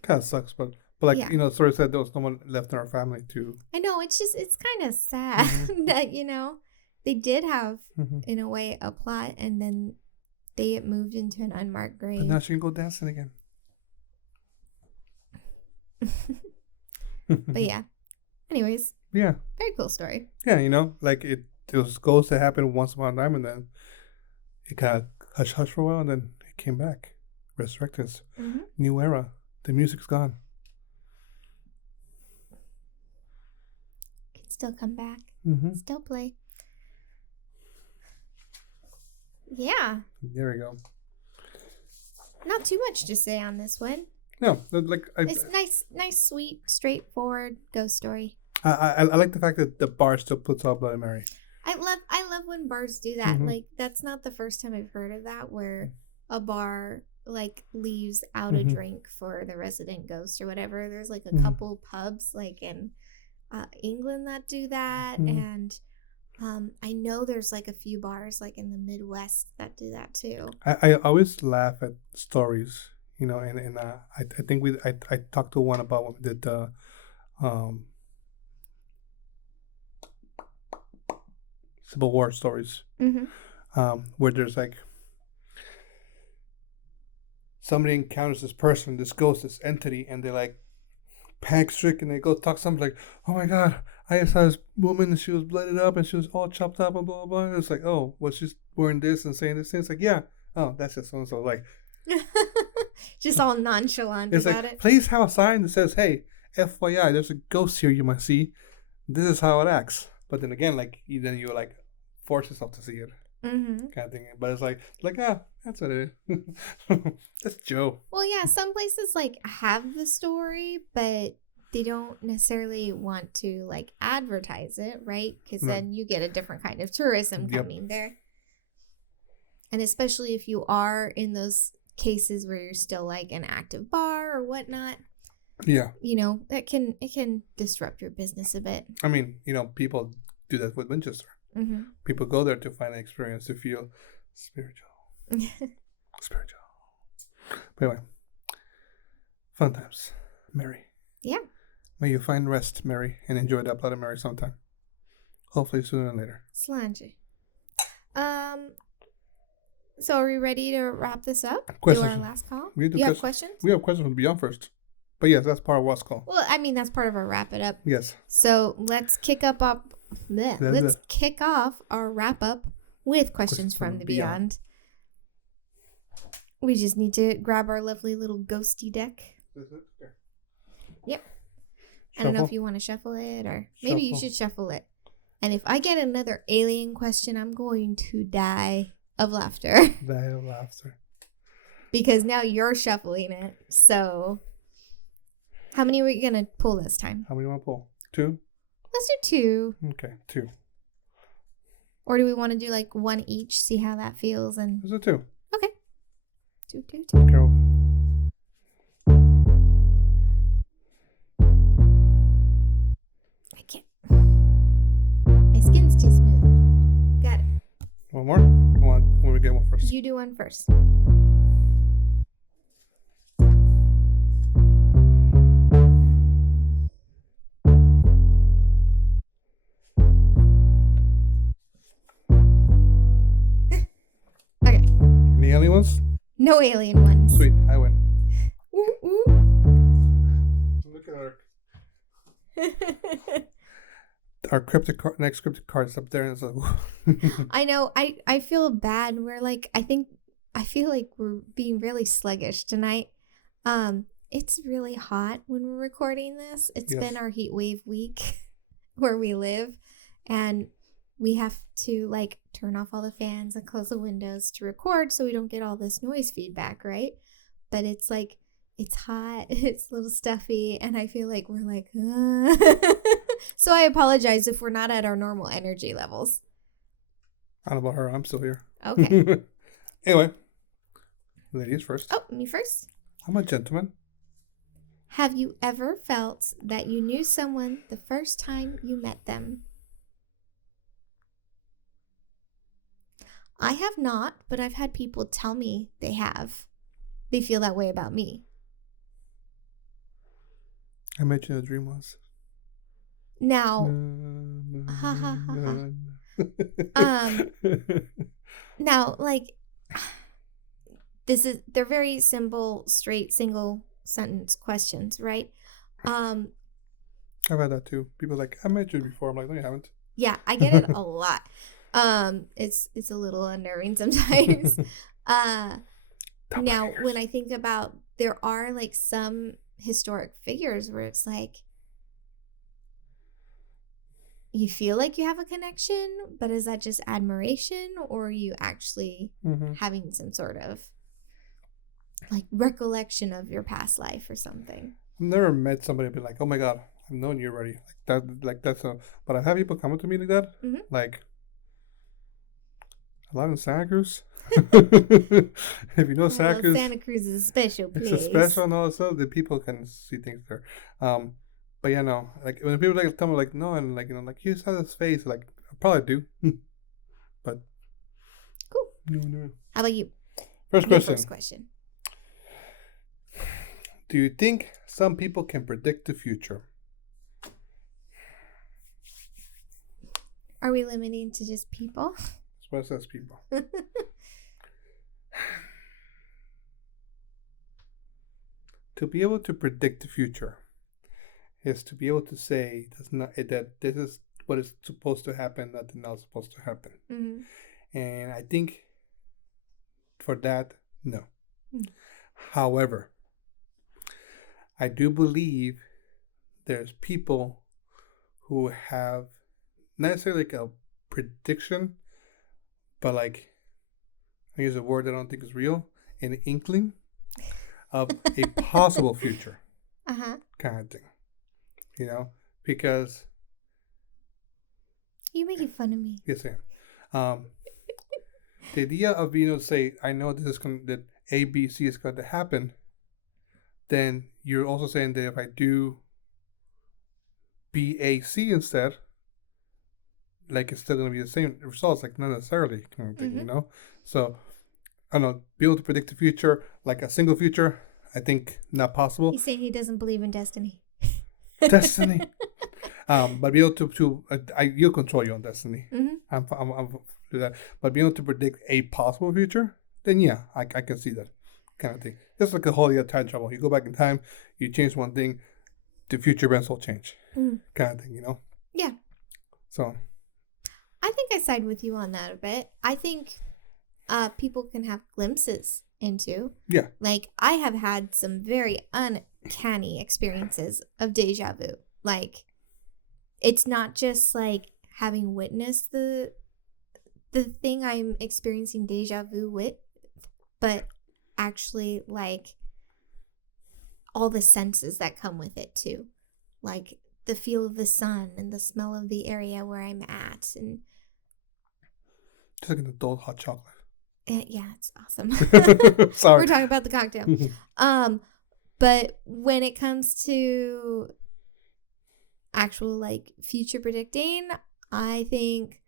Kind of sucks, but like, sort of said, there was no one left in our family to. I know, it's kind of sad that, they did have, in a way, a plot, and then they get moved into an unmarked grave. But now she can go dancing again. But yeah. Anyways. Yeah. Very cool story. Yeah, like it was ghosts that happened once upon a time, and then it kind of hush for a while, and then it came back. Resurrected. New era. The music's gone. Can still come back. Still play. Yeah. There we go. Not too much to say on this one. No, it's nice, sweet, straightforward ghost story. I like the fact that the bar still puts out Bloody Mary. I love when bars do that. Like, that's not the first time I've heard of that, where a bar like leaves out a drink for the resident ghost or whatever. There's like a couple pubs like in England that do that, and I know there's like a few bars like in the Midwest that do that too. I always laugh at stories, and I think I talked to one about when we did the Civil War stories, where there's like somebody encounters this person, this ghost, this entity, and they like panic stricken. They go talk to somebody like, "Oh my God, I saw this woman and she was blooded up and she was all chopped up and blah blah." And it's like, "Oh, well, she's wearing this and saying this thing." It's like, "Yeah, oh, that's just so and so." Like, just all nonchalant it's about like, it. Please have a sign that says, "Hey, FYI, there's a ghost here. You must see. This is how it acts." But then again, like you like force yourself to see it, kind of thing. But it's like that's what it is. That's Joe. Well, yeah, some places like have the story, but they don't necessarily want to like advertise it, right? Because then you get a different kind of tourism coming there. And especially if you are in those cases where you're still like an active bar or whatnot, Yeah. it can disrupt your business a bit. I mean, people do that with Winchester. Mm-hmm. People go there to find an experience, to feel spiritual. Spiritual. But anyway, fun times, Mary. Yeah. May you find rest, Mary, and enjoy that Bloody Mary sometime. Hopefully sooner than later. Slange. So are we ready to wrap this up? Questions. Do our last call? We do you have questions? We have questions from Beyond first. But yes, that's part of what's called. Well, I mean, that's part of our wrap it up. Yes. So let's kick off our wrap up with questions from the Beyond. We just need to grab our lovely little ghosty deck. Yep. Shuffle. I don't know if you want to shuffle it or maybe you should shuffle it. And if I get another alien question, I'm going to die of laughter. Die of laughter. Because now you're shuffling it. So how many are we going to pull this time? How many do you want to pull? 2? Let's do 2. Okay, 2. Or do we want to do like 1 each, see how that feels? And Let's do 2. Okay. 2. Girl. I can't. My skin's too smooth. Got it. One more? When we get one first. You do one first. Okay. Any alien ones? No alien ones. Sweet, I win. Ooh, ooh. Look at our next cryptic card is up there, and it's like, I know. I feel bad. I feel like we're being really sluggish tonight. It's really hot when we're recording this. It's been our heat wave week where we live, and we have to like turn off all the fans and close the windows to record so we don't get all this noise feedback, right? But it's like, it's hot, it's a little stuffy, and I feel like we're like, So I apologize if we're not at our normal energy levels. I don't know about her, I'm still here. Okay. Anyway, ladies first. Oh, me first? I'm a gentleman. Have you ever felt that you knew someone the first time you met them? I have not, but I've had people tell me they have. They feel that way about me. I met you in a dream once. Now, now, like, they're very simple, straight, single sentence questions, right? I've had that too. People are like, I met you before. I'm like, no, you haven't. Yeah, I get it a lot. It's a little unnerving sometimes. Now, when I think about, there are like some historic figures where it's like, you feel like you have a connection, but is that just admiration, or are you actually having some sort of like recollection of your past life or something? I've never met somebody and be like, oh my God, I've known you already. But I've had people come up to me like that. Like, a lot in Santa Cruz. If you know Santa Cruz. Santa Cruz is a special place. It's a special and all that stuff. The people can see things there. But yeah, no. Like when people like tell me like no, and like like you saw this face, like I probably do. But cool. No. How about you? First question. Do you think some people can predict the future? Are we limiting to just people? That's what it says, people. To be able to predict the future is to be able to say that this is what is supposed to happen, nothing else is supposed to happen. And I think for that, no. However, I do believe there's people who have not necessarily like a prediction, but like, I use a word that I don't think is real, an inkling of a possible future kind of thing. Because you're making fun of me. Yes, I am. The idea of being able to say, I know this is that A, B, C is going to happen, then you're also saying that if I do B, A, C instead, like it's still going to be the same results, like not necessarily kind of thing, you know? So, I don't know, be able to predict the future, like a single future, I think not possible. He's saying he doesn't believe in destiny. Destiny. But be able to you'll control your own destiny. I'm do that. But being able to predict a possible future, then yeah, I can see that kind of thing. Just like a whole other time travel. You go back in time, you change one thing, the future events will change. Kind of thing, you know? Yeah. So I think I side with you on that a bit. I think people can have glimpses into. Yeah. Like, I have had some very uncanny experiences of deja vu. Like, it's not just like having witnessed the thing I'm experiencing deja vu with, but actually like all the senses that come with it too. Like the feel of the sun and the smell of the area where I'm at, and just like an adult hot chocolate. yeah, it's awesome. Sorry. We're talking about the cocktail. But when it comes to actual like future predicting, I think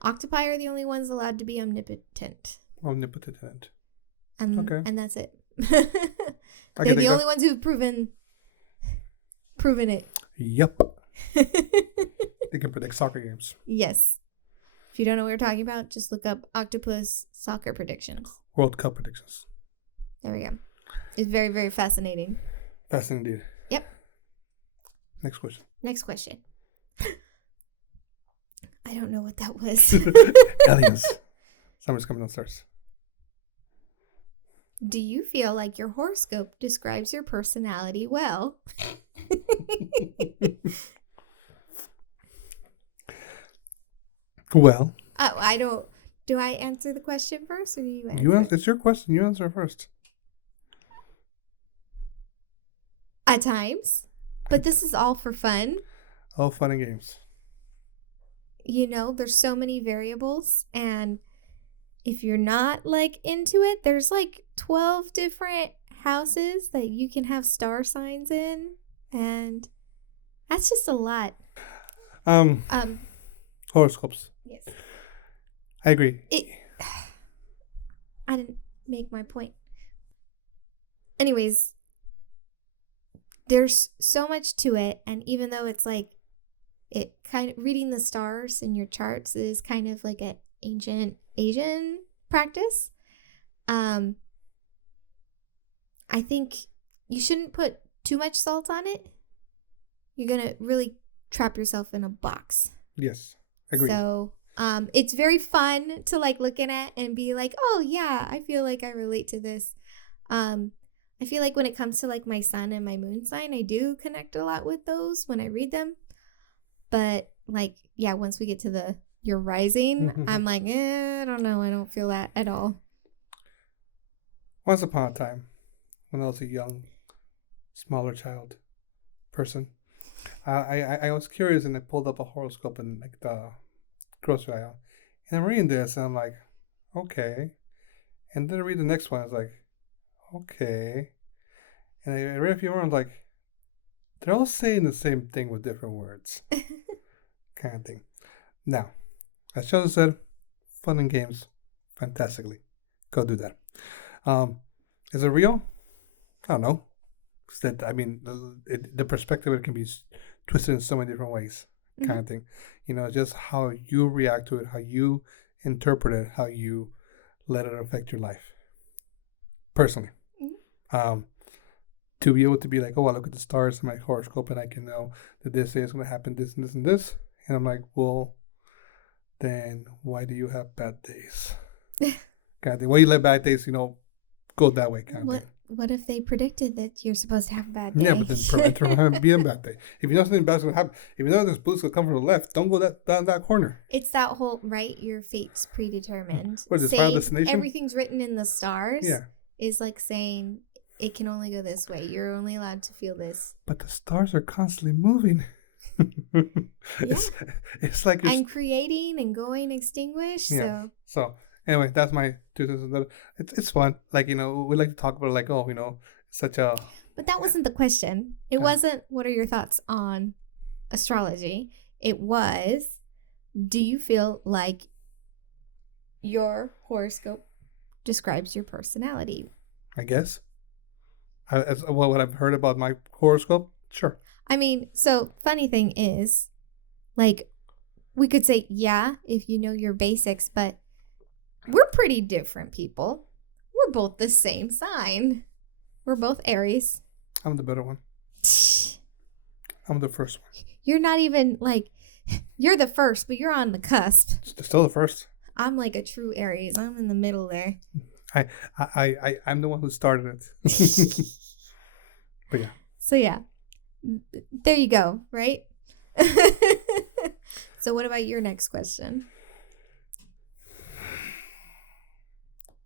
octopi are the only ones allowed to be omnipotent. Omnipotent. Okay. And that's it. Okay, They're the only ones who've proven it. Yep. They can predict soccer games. Yes. If you don't know what we're talking about, just look up octopus soccer predictions. World Cup predictions. There we go. It's very, very fascinating. Fascinating indeed. Yep. Next question. I don't know what that was. Aliens. Summer's coming downstairs. Do you feel like your horoscope describes your personality well? Well. I don't. Do I answer the question first, or do you answer? It's your question. You answer first. At times, but this is all for fun. All fun and games. You know, there's so many variables, and if you're not like into it, there's like 12 different houses that you can have star signs in, and that's just a lot. Horoscopes. Yes. I agree. I didn't make my point. Anyways, there's so much to it, and even though it's like it kind of reading the stars in your charts is kind of like an ancient Asian practice, I think you shouldn't put too much salt on it. You're gonna really trap yourself in a box. Yes, agree. So it's very fun to like look at it and be like, oh yeah, I feel like I relate to this. I feel like when it comes to like my sun and my moon sign, I do connect a lot with those when I read them. But like, yeah, once we get to your rising, I'm like, I don't know. I don't feel that at all. Once upon a time, when I was a young, smaller child person, I was curious and I pulled up a horoscope in like the grocery aisle. And I'm reading this and I'm like, okay. And then I read the next one. I was like, okay. And I read a few more. I was like, they're all saying the same thing with different words. Kind of thing. Now, as Chelsea said, fun and games, fantastically. Go do that. Is it real? I don't know. The perspective of it can be twisted in so many different ways, kind of thing. You know, just how you react to it, how you interpret it, how you let it affect your life. Personally. To be able to be like, oh, I look at the stars in my horoscope and I can know that this day is going to happen, this and this and this. And I'm like, well, then why do you have bad days? Kind of thing. Why you let bad days, go that way, kind of thing. What if they predicted that you're supposed to have a bad day? Yeah, but then prevent it from being a bad day. If you know something bad's going to happen, if you know this blue's going to come from the left, don't go down that corner. It's that whole, right, your fate's predetermined. What is it, Final Destination? Everything's written in the stars. Yeah. Is like saying it can only go this way. You're only allowed to feel this. But the stars are constantly moving. Yeah. It's like and creating and going extinguished. Yeah. So Anyway, that's my 2 cents. It's fun. Like, we like to talk about like, oh, such a. But that wasn't the question. It wasn't, what are your thoughts on astrology? It was, do you feel like your horoscope describes your personality? I guess. What I've heard about my horoscope, sure. I mean, so funny thing is, like, we could say, yeah, if you know your basics, but we're pretty different people. We're both the same sign. We're both Aries. I'm the better one. I'm the first one. You're not even like, you're the first, but you're on the cusp. Still the first. I'm like a true Aries. I'm in the middle there. I'm the one who started it. But yeah. So yeah, there you go, right? So what about your next question?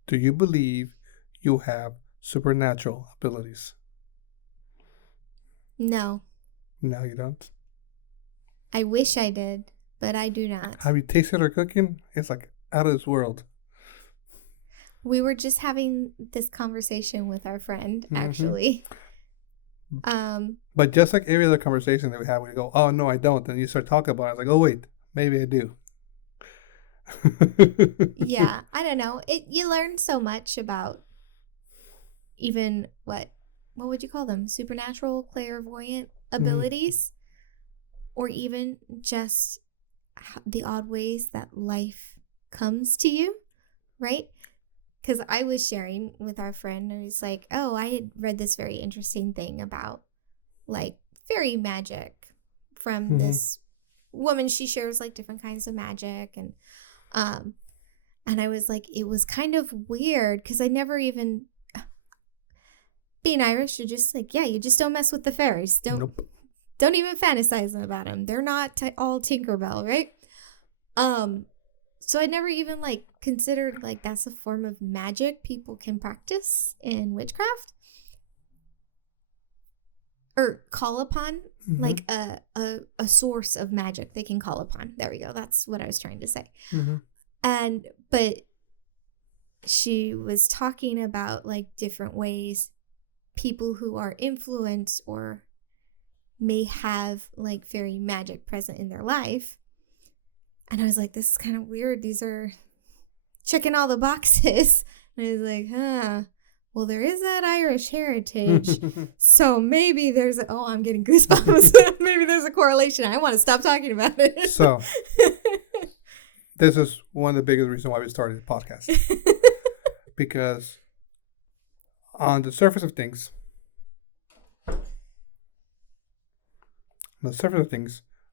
Do you believe you have supernatural abilities? No. No, you don't. I wish I did, but I do not. Have you tasted our cooking? It's like out of this world. We were just having this conversation with our friend, actually. But just like every other conversation that we have, we go, oh, no, I don't. And you start talking about it. It's like, oh, wait, maybe I do. Yeah, I don't know. You learn so much about even what would you call them? Supernatural, clairvoyant abilities, or even just the odd ways that life comes to you, right? Because I was sharing with our friend, and it's like, oh, I had read this very interesting thing about like fairy magic from this woman. She shares like different kinds of magic, and I was like, it was kind of weird because I never even, being Irish, you're just like, yeah, you just don't mess with the fairies. Don't even fantasize about them. They're not all Tinkerbell, right? So I never even like considered like that's a form of magic people can practice in witchcraft or call upon, like a source of magic they can call upon. There we go. That's what I was trying to say. But she was talking about like different ways people who are influenced or may have like fairy magic present in their life. And I was like, this is kind of weird. These are checking all the boxes. And I was like, well, there is that Irish heritage. So maybe I'm getting goosebumps. Maybe there's a correlation. I want to stop talking about it. So this is one of the biggest reasons why we started the podcast. Because on the surface of things,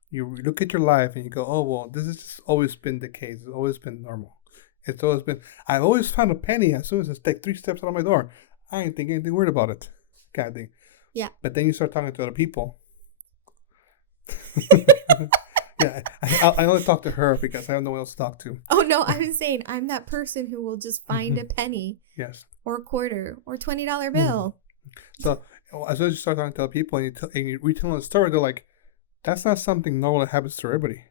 you look at your life and you go, oh, well, this has just always been the case. It's always been normal. It's always been, I've always found a penny as soon as I take 3 steps out of my door. I ain't think anything weird about it. Kind of thing. Yeah. But then you start talking to other people. Yeah, I only talk to her because I have no one else to talk to. Oh, no, I was saying I'm that person who will just find a penny. Yes. Or a quarter or $20 bill. So as soon as you start talking to other people and you retell a story, they're like, that's not something normal that happens to everybody.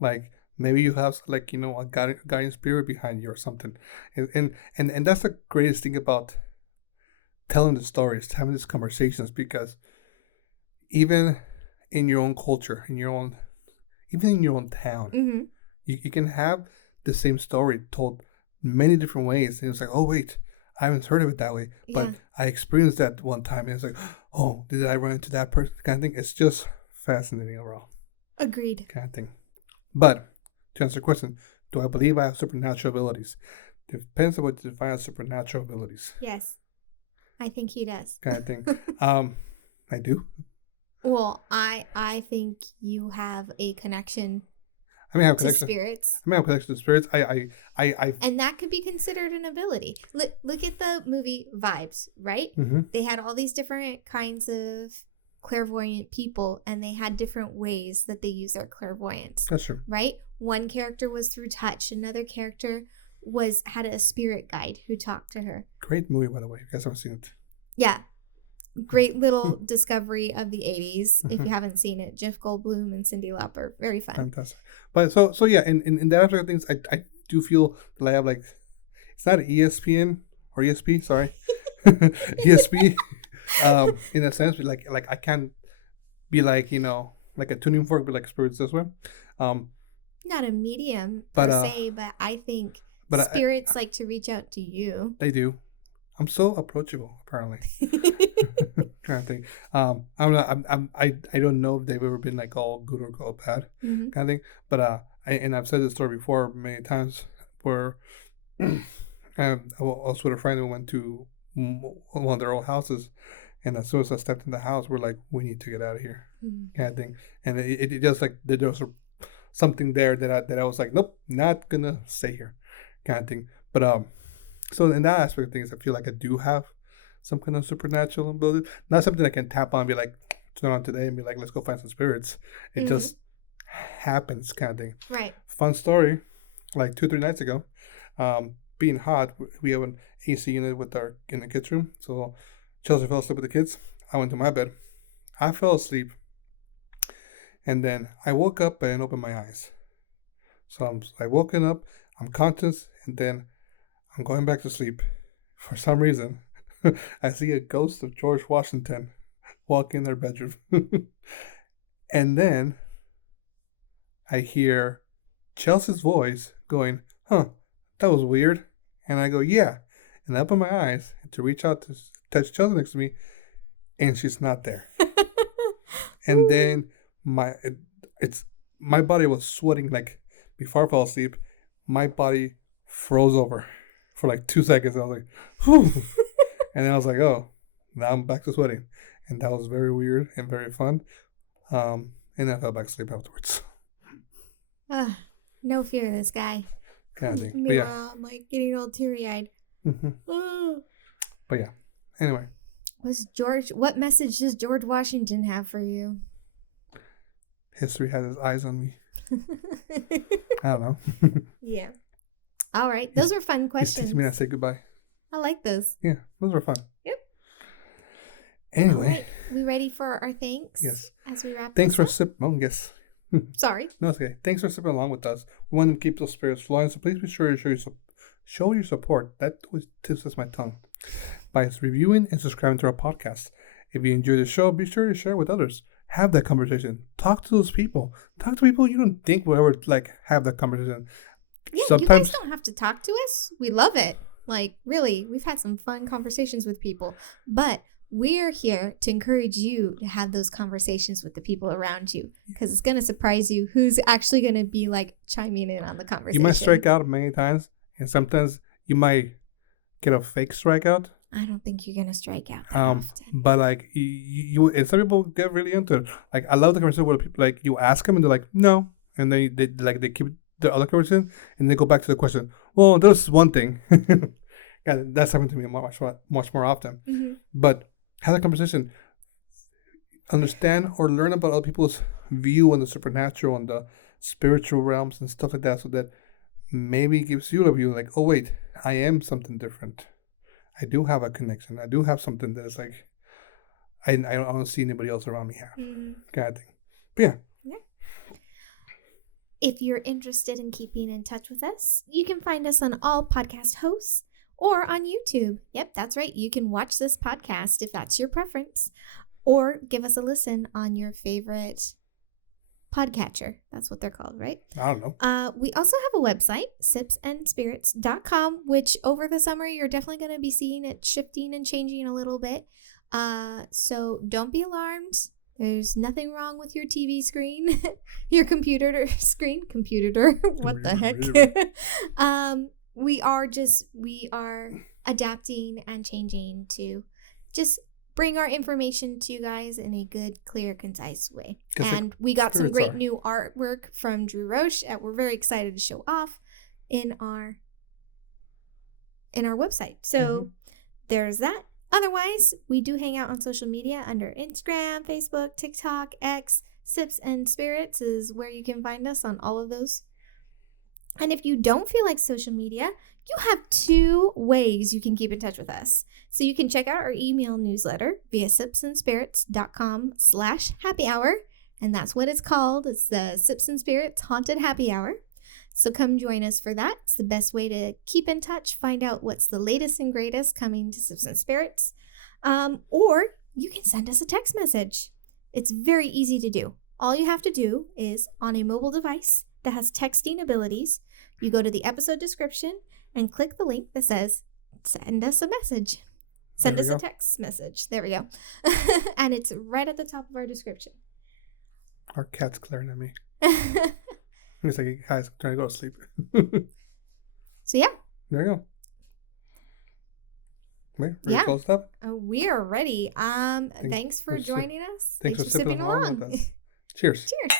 Like, maybe you have, like, a guiding spirit behind you or something. And that's the greatest thing about telling the stories, having these conversations, because even in your own culture, even in your own town, you can have the same story told many different ways. And it's like, oh, wait, I haven't heard of it that way. But I experienced that one time. And it's like, oh, did I run into that person? Kind of thing. It's just fascinating overall. Agreed. Kind of thing. But to answer the question, do I believe I have supernatural abilities? Depends on what you define as supernatural abilities. Yes. I think he does. Kind of thing. I do. Well, I think you have a connection to spirits. I have a connection to spirits. I And that could be considered an ability. Look at the movie Vibes, right? They had all these different kinds of clairvoyant people, and they had different ways that they use their clairvoyance. That's true. Right? One character was through touch. Another character had a spirit guide who talked to her. Great movie, by the way. You guys haven't seen it. Yeah. Great little discovery of the 80s. If you haven't seen it, Jeff Goldblum and Cyndi Lauper. Very fun. Fantastic. But so yeah, in that aspect of things, I do feel that I have like it's not ESPN or ESP, sorry. ESP. In a sense, like I can't be like, like a tuning fork, but like spirits this way. Not a medium But per se, but I think but spirits like to reach out to you. they do. I'm so approachable, apparently. Kind of thing. I don't know if they've ever been like all good or all bad, kind of thing. But and I've said this story before many times, where I was with a friend who went to one of their old houses, and as soon as I stepped in the house, we're like, we need to get out of here, kind of thing. And it just like there was something there that I was like, nope, not gonna stay here, kind of thing. But so in that aspect of things, I feel like I do have some kind of supernatural ability. Not something I can tap on and be like, turn on today and be like, let's go find some spirits. It just happens, kind of thing. Right. Fun story, like 2-3 nights ago, being hot, we have an AC unit in the kids' room. So Chelsea fell asleep with the kids. I went to my bed. I fell asleep. And then I woke up and opened my eyes. So I woken up, I'm conscious, and then I'm going back to sleep. For some reason, I see a ghost of George Washington walk in their bedroom. And then I hear Chelsea's voice going, huh, that was weird. And I go, yeah. And I open my eyes to reach out to touch Chelsea next to me, and she's not there. And then my body was sweating. Like before I fell asleep, my body froze over for like 2 seconds. I was like, whew. And then I was like, oh, now I'm back to sweating. And that was very weird and very fun. And I fell back asleep afterwards. No fear of this guy. Kind of thing. Meanwhile, I'm like getting all teary-eyed. But yeah. Anyway. What message does George Washington have for you? History has his eyes on me. I don't know. Yeah. All right. Those are fun questions. He's teaching me how to say goodbye. I like those. Yeah, those were fun. Yep. Anyway. All right. We ready for our thanks? Yes. As we wrap Thanks this for sipping. Oh, yes. Sorry. No, it's okay. Thanks for sipping along with us. We want to keep those spirits flowing, so please be sure to show your support. That always tips my tongue. By reviewing and subscribing to our podcast. If you enjoy the show, be sure to share with others. Have that conversation. Talk to those people. Talk to people you don't think will ever have that conversation. Yeah, sometimes you guys don't have to talk to us. We love it. Like, really, we've had some fun conversations with people. But we're here to encourage you to have those conversations with the people around you, because it's going to surprise you who's actually going to be like chiming in on the conversation. You might strike out many times, and sometimes you might get a fake strikeout. I don't think you're gonna strike out that often. But like you and some people get really into it. Like I love the conversation where people like you ask them and they're like no, and they keep the other conversation and they go back to the question. Well, there's one thing. Yeah, that's happened to me much more often. But have that conversation. Understand or learn about other people's view on the supernatural and the spiritual realms and stuff like that, so that maybe it gives you a view like, oh wait, I am something different. I do have a connection. I do have something that is like, I don't see anybody else around me have. Kind of thing. But yeah. If you're interested in keeping in touch with us, you can find us on all podcast hosts or on YouTube. Yep, that's right. You can watch this podcast if that's your preference, or give us a listen on your favorite podcatcher. That's what they're called, right? I don't know. We also have a website, sipsandspirits.com, which over the summer you're definitely going to be seeing it shifting and changing a little bit. So don't be alarmed. There's nothing wrong with your TV screen, your computer screen, what the heck? We are adapting and changing to just bring our information to you guys in a good, clear, concise way. And we got some great new artwork from Drew Roche that we're very excited to show off in our website. So there's that. Otherwise, we do hang out on social media under Instagram, Facebook, TikTok, X. Sips and Spirits is where you can find us on all of those. And if you don't feel like social media, you have 2 ways you can keep in touch with us. So you can check out our email newsletter via sipsandspirits.com/happy hour. And that's what it's called. It's the Sips and Spirits Haunted Happy Hour. So come join us for that. It's the best way to keep in touch, find out what's the latest and greatest coming to Sips and Spirits. Or you can send us a text message. It's very easy to do. All you have to do is on a mobile device that has texting abilities, you go to the episode description and click the link that says, send us a message. Send us a text message. There we go. And it's right at the top of our description. Our cat's glaring at me. He's like, guys, I'm trying to go to sleep. So, yeah. There you go. Ready to close it up? We are ready. Thanks for joining us. Thanks for sipping along with us. Cheers. Cheers.